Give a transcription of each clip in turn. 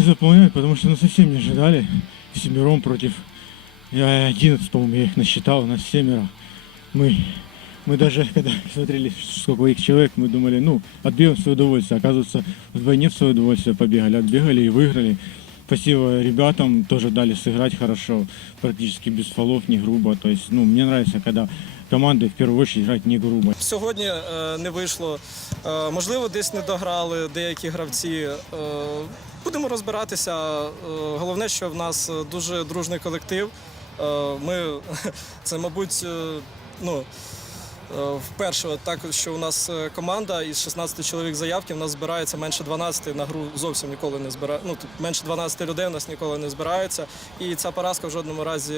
Эмоции заполняют, потому что ну, совсем не ожидали. Семером против... Я 11, по-моему, я их насчитал, у нас семеро. Мы, мы даже, когда смотрели, сколько их человек, мы думали, ну, отбьем свое удовольствие. Оказывается, вдвойне в свое удовольствие побегали, отбегали и выиграли. Спасибо ребятам, тоже дали сыграть хорошо, практически без фолов, не грубо. То есть, ну, мне нравится, когда команды в первую очередь играть не грубо. Сьогодні е, не вийшло. Е, можливо, десь не дограли деякі гравці. Е, Будемо розбиратися. Е, головне, що в нас е, дуже дружний колектив. Е, ми це, мабуть, ну. Вперше так, що у нас команда із 16 чоловік заявки, в нас збирається менше 12 на гру зовсім ніколи не збирає. Ну менше 12 людей у нас ніколи не збирається. І ця поразка в жодному разі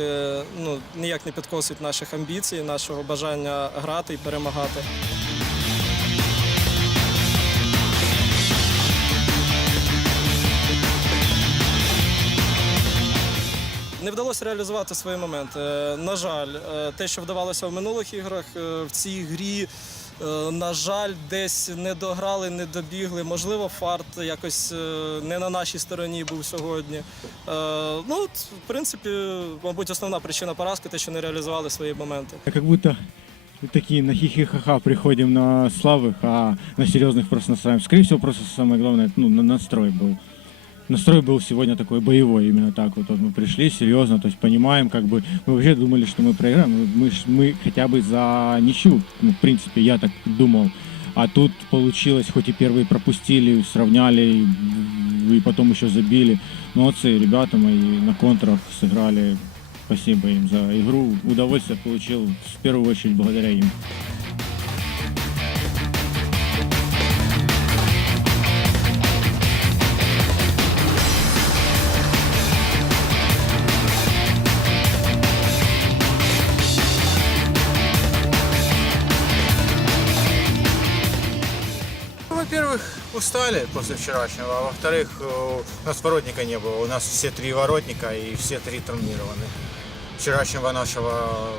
ну ніяк не підкосить наших амбіцій, нашого бажання грати і перемагати. вдалося реалізувати свої моменти. Е, На жаль, е, те, що вдавалося в минулих іграх, е, в цій грі, е, на жаль, десь не дограли, не добігли. Можливо, фарт якось е, не на нашій стороні був сьогодні. Е, Ну, от, в принципі, мабуть, основна причина поразки те, що не реалізували свої моменти. Как будто мы такие на хихи-ха-ха приходим на слабых, а на серьезных просто настраиваем. Скорее всего, просто самое главное, ну, на- настрой был. Настрой был сегодня такой боевой, именно так вот. Вот мы пришли серьезно, то есть понимаем, как бы мы вообще думали, что мы проиграем. Мы, мы хотя бы за ничью, ну, в принципе, я так думал. А тут получилось, хоть и первые пропустили, сравняли, и потом еще забили. Молодцы, ребята мои на контрах сыграли. Спасибо им за игру. Удовольствие получил в первую очередь благодаря им. устали после вчерашнего, а во-вторых, э, у нас воротника не было. У нас все три воротника и все три травмированы. Вчерашнего нашего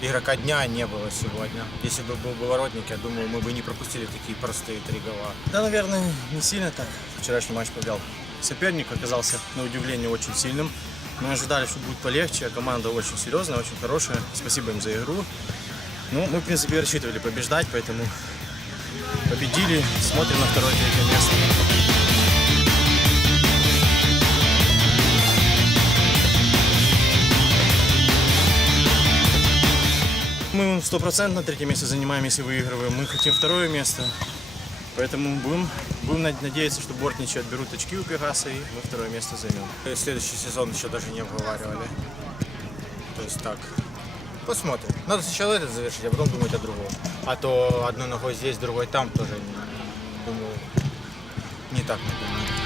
игрока дня не было сегодня. Если бы был бы воротник, я думаю, мы бы не пропустили такие простые три гола. Да, наверное, не сильно так. Вчерашний матч повлиял. Соперник оказался, на удивление, очень сильным. Мы ожидали, что будет полегче. Команда очень серьезная, очень хорошая. Спасибо им за игру. Ну, мы, в принципе, рассчитывали побеждать, поэтому победили. Смотрим на второе, третье место. Мы стопроцентно третье место занимаем, если выигрываем. Мы хотим второе место. Поэтому будем, будем над- надеяться, что бортничи отберут очки у Пегаса и мы второе место займем. Следующий сезон еще даже не обговаривали. То есть так. Посмотрим. Надо сначала этот завершить, а потом думать о другом. А то одной ногой здесь, другой там тоже, думаю, не так напомню.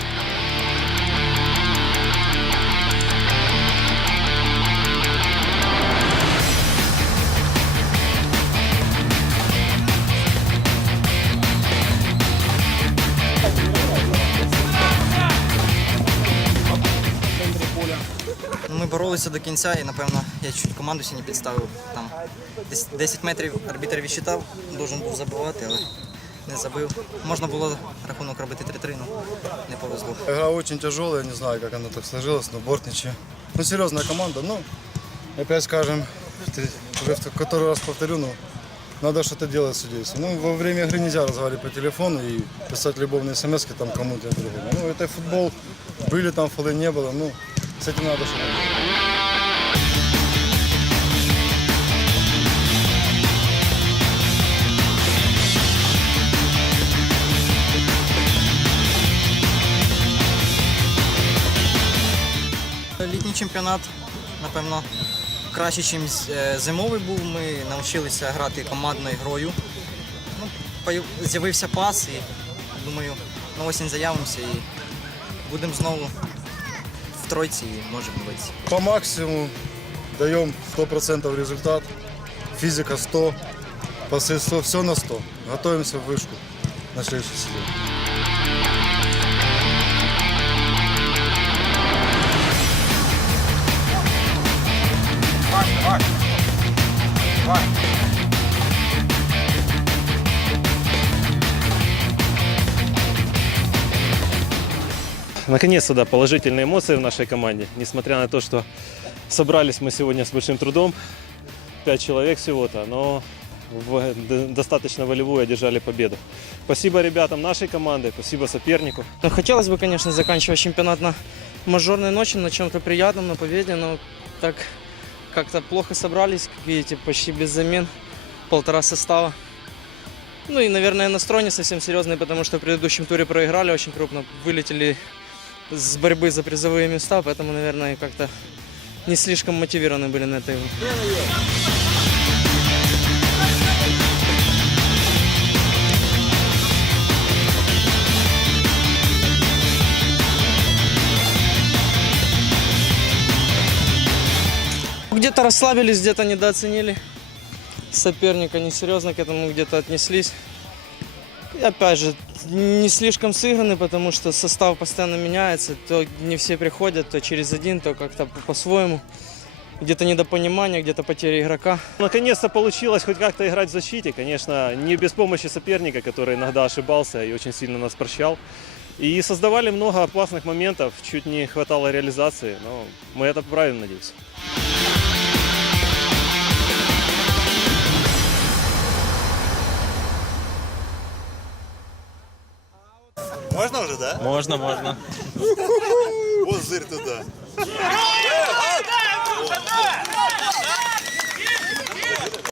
Ну, Ми боролися до кінця і, напевно, я чуть команду сьогодні підставив. Там десь 10 метрів арбітр відчитав, должен був забивати, але не забив. Можна було рахунок робити 3-3, ну не повезло. Игра очень тяжелая, не знаю, как она так сложилась, но бортничи. Ну, серьезная команда, ну, опять скажем, ты- уже в который раз повторю, ну, надо что-то делать с судейством. Ну, во время игры нельзя разговаривать по телефону и писать любовные смс там кому-то другому. Ну, это футбол, были там фолы, не было, ну, с этим надо что-то делать. Літній чемпіонат, напевно, краще, ніж зимовий був. Ми навчилися грати командною грою. Ну, з'явився пас і думаю, на осінь заявимося і будемо знову в тройці і може битися. По максимуму даем 100% результат. Физика 100, пасы 100, все на 100. Готовимся в вышку на следующий сезон. Наконец-то, да, положительные эмоции в нашей команде. Несмотря на то, что собрались мы сегодня с большим трудом, пять человек всего-то, но в- достаточно волевую одержали победу. Спасибо ребятам нашей команды, спасибо сопернику. Хотелось бы, конечно, заканчивать чемпионат на мажорной ночи, на чем-то приятном, на победе, но так как-то плохо собрались, как видите, почти без замен, полтора состава. Ну и, наверное, настрой не совсем серьезный, потому что в предыдущем туре проиграли очень крупно, вылетели с борьбы за призовые места, поэтому, наверное, как-то не слишком мотивированы были на этой Где-то расслабились, где-то недооценили соперника, несерьезно к этому где-то отнеслись. И опять же, не слишком сыграны, потому что состав постоянно меняется. То не все приходят, то через один, то как-то по- по-своему. Где-то недопонимание, где-то потеря игрока. Наконец-то получилось хоть как-то играть в защите. Конечно, не без помощи соперника, который иногда ошибался и очень сильно нас прощал. И создавали много опасных моментов, чуть не хватало реализации, но мы это поправим, надеюсь. Можно уже, да? Можно, можно. Вот зырь туда.